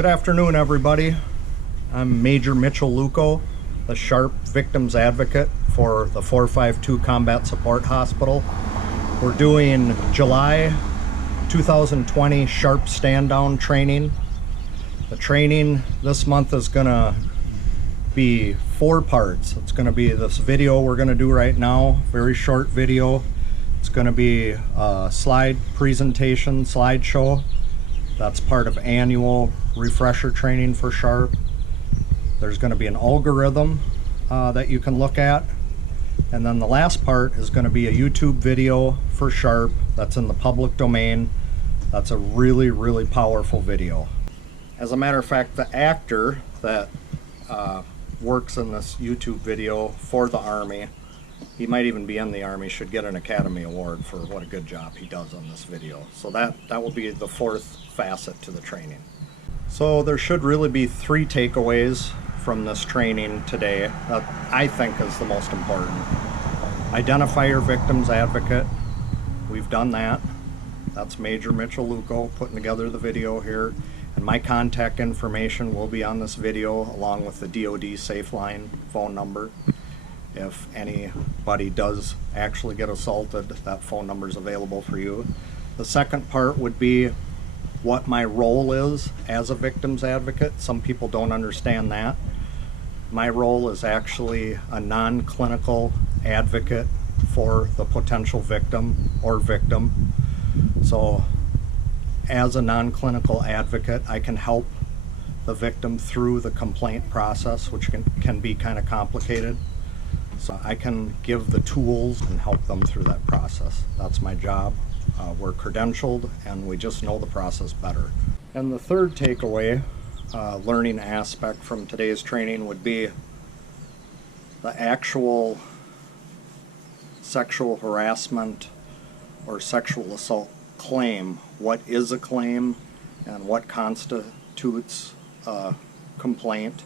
Good afternoon, everybody. I'm Major Mitchell Luco, the SHARP Victims Advocate for the 452 Combat Support Hospital. We're doing July 2020 SHARP stand-down training. The training this month is gonna be 4 parts. It's gonna be this video we're gonna do right now, very short video. It's gonna be a slide presentation, slideshow. That's part of annual refresher training for SHARP. There's going to be an algorithm that you can look at. And then the last part is going to be a YouTube video for SHARP that's in the public domain. That's a really, really powerful video. As a matter of fact, the actor that works in this YouTube video for the Army, he might even be in the Army, should get an Academy Award for what a good job he does on this video. So that will be the 4th facet to the training. So there should really be 3 takeaways from this training today that I think is the most important. Identify your victim's advocate. We've done that. That's Major Mitchell Luco putting together the video here. And my contact information will be on this video along with the DoD SafeLine phone number. If anybody does actually get assaulted, that phone number is available for you. The second part would be what my role is as a victim's advocate. Some people don't understand that. My role is actually a non-clinical advocate for the potential victim or victim. So as a non-clinical advocate, I can help the victim through the complaint process, which can be kind of complicated. So I can give the tools and help them through that process. That's my job. We're credentialed and we just know the process better. And the third takeaway, learning aspect from today's training would be the actual sexual harassment or sexual assault claim. What is a claim and what constitutes a complaint?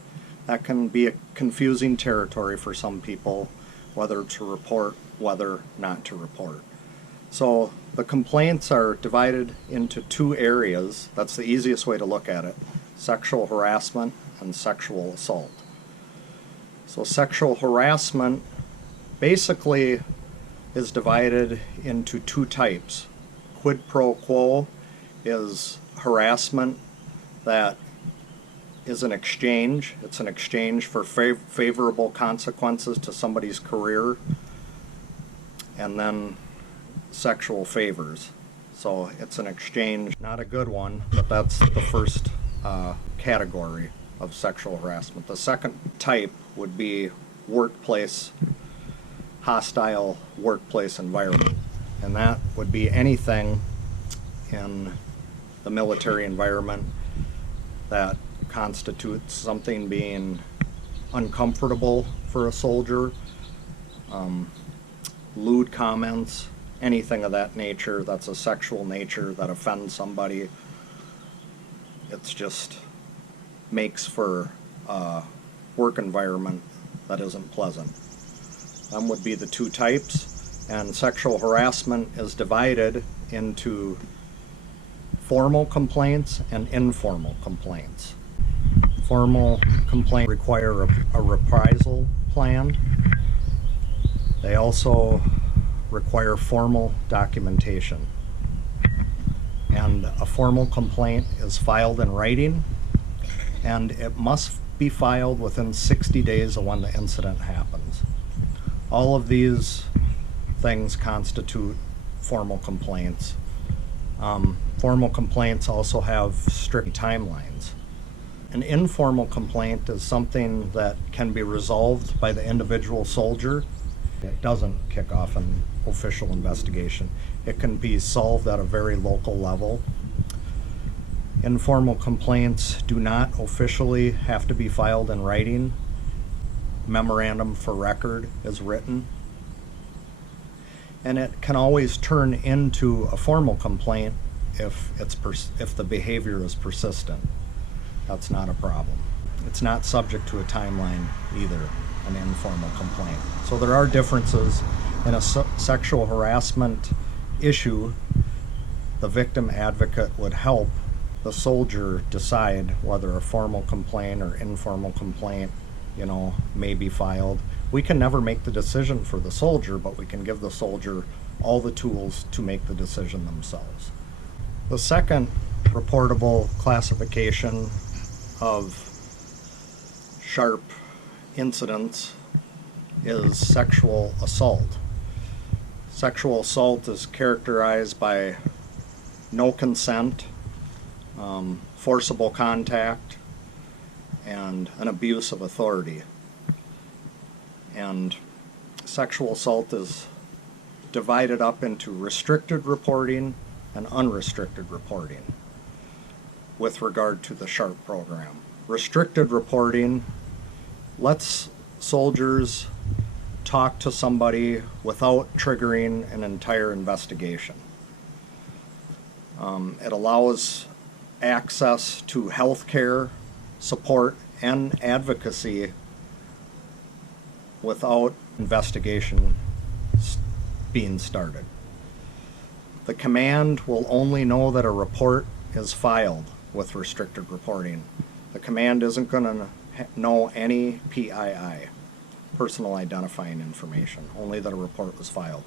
That can be a confusing territory for some people, whether to report, whether not to report. So the complaints are divided into 2 areas. That's the easiest way to look at it: sexual harassment and sexual assault. So sexual harassment basically is divided into 2 types. Quid pro quo is harassment that is an exchange. It's an exchange for favorable consequences to somebody's career, and then sexual favors. So it's an exchange, not a good one, but that's the first category of sexual harassment. The second type would be workplace, hostile workplace environment, and that would be anything in the military environment that constitutes something being uncomfortable for a soldier, lewd comments, anything of that nature that's a sexual nature that offends somebody. It's just makes for a work environment that isn't pleasant. Them would be the 2 types, and sexual harassment is divided into formal complaints and informal complaints. Formal complaints require a reprisal plan. They also require formal documentation. And a formal complaint is filed in writing, and it must be filed within 60 days of when the incident happens. All of these things constitute formal complaints. Formal complaints also have strict timelines. An informal complaint is something that can be resolved by the individual soldier. It doesn't kick off an official investigation. It can be solved at a very local level. Informal complaints do not officially have to be filed in writing. Memorandum for record is written. And it can always turn into a formal complaint if the behavior is persistent. That's not a problem. It's not subject to a timeline either, an informal complaint. So there are differences. In a sexual harassment issue, the victim advocate would help the soldier decide whether a formal complaint or informal complaint, may be filed. We can never make the decision for the soldier, but we can give the soldier all the tools to make the decision themselves. The second reportable classification of SHARP incidents is sexual assault. Sexual assault is characterized by no consent, forcible contact, and an abuse of authority. And sexual assault is divided up into restricted reporting and unrestricted reporting with regard to the SHARP program. Restricted reporting lets soldiers talk to somebody without triggering an entire investigation. It allows access to health care, support, and advocacy without investigation being started. The command will only know that a report is filed with restricted reporting. The command isn't going to know any PII, personal identifying information, only that a report was filed.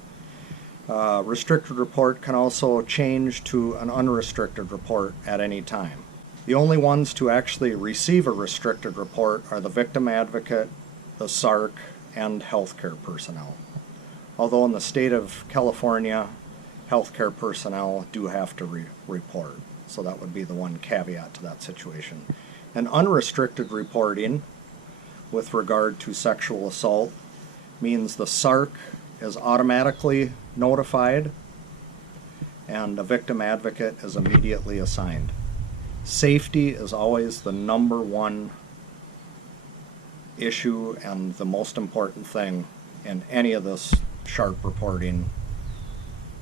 Restricted report can also change to an unrestricted report at any time. The only ones to actually receive a restricted report are the victim advocate, the SARC, and healthcare personnel. Although in the state of California, healthcare personnel do have to report. So that would be the one caveat to that situation. And unrestricted reporting with regard to sexual assault means the SARC is automatically notified and a victim advocate is immediately assigned. Safety is always the number one issue and the most important thing in any of this SHARP reporting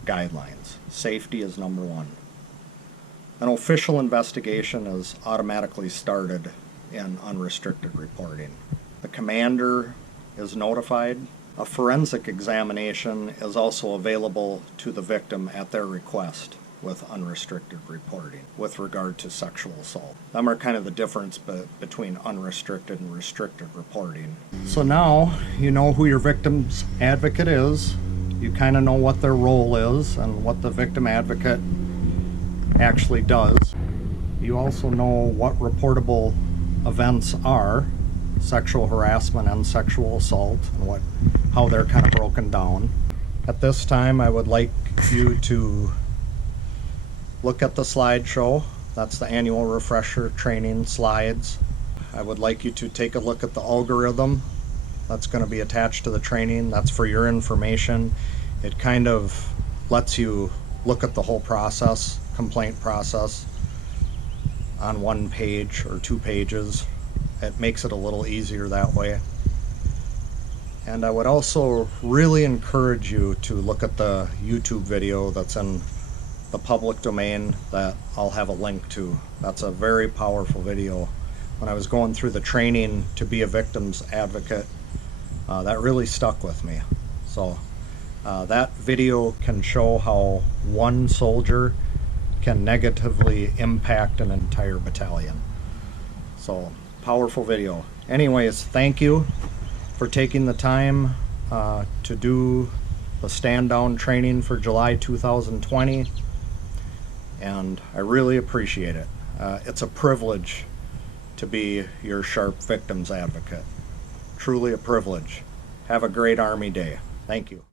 guidelines. Safety is number one. An official investigation is automatically started in unrestricted reporting. The commander is notified. A forensic examination is also available to the victim at their request with unrestricted reporting with regard to sexual assault. Them are kind of the difference between unrestricted and restricted reporting. So now you know who your victim's advocate is. You kind of know what their role is and what the victim advocate actually does. You also know what reportable events are, sexual harassment and sexual assault, and how they're kind of broken down. At this time, I would like you to look at the slideshow. That's the annual refresher training slides. I would like you to take a look at the algorithm that's going to be attached to the training. That's for your information. It kind of lets you look at the whole process, complaint process, on one page or 2 pages. It makes it a little easier that way. And I would also really encourage you to look at the YouTube video that's in the public domain that I'll have a link to. That's a very powerful video. When I was going through the training to be a victim's advocate, that really stuck with me. So that video can show how one soldier can negatively impact an entire battalion. So powerful video. Anyways, thank you for taking the time to do the stand down training for July 2020, and I really appreciate it. It's a privilege to be your SHARP victims advocate. Truly a privilege. Have a great Army Day. Thank you.